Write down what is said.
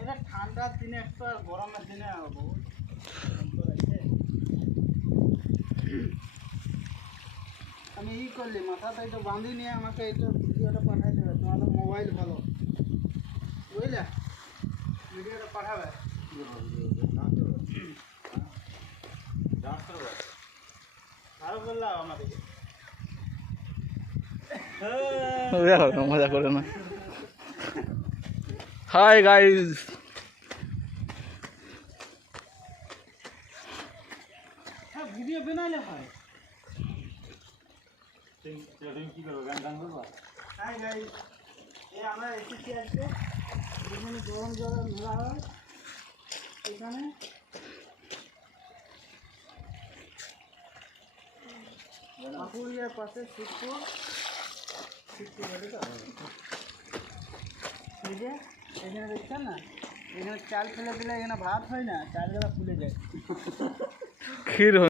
এটা ঠান্ডার দিনে একটু আর গরমের দিনে বহুত আমি ই করলি মাথাটা এটা বাঁধি নিয়ে আমাকে এটা ভিডিওটা পাঠাই দেবে তোমাদের মোবাইল ভালো বুঝলে ভিডিওটা পাঠাবে আরো বললাম আমাদেরকে মজা করে না। হাই গাইস, হ্যাঁ ভিডিও বানালে হয়। কি করবো, গান গান করবো? হাই গাইস, এই আমরা এসেছি আজকে যেখানে গরম জলের মেলা হয় এখানে বাঁকুড়িয়ার পাশে শিবপুর বলে তো এই যে এখানে দেখছেন না, এখানে চাল ফেলে দিলে এখানে ভাত হয় না, চালগুলো ফুলে যায়। ক্ষীর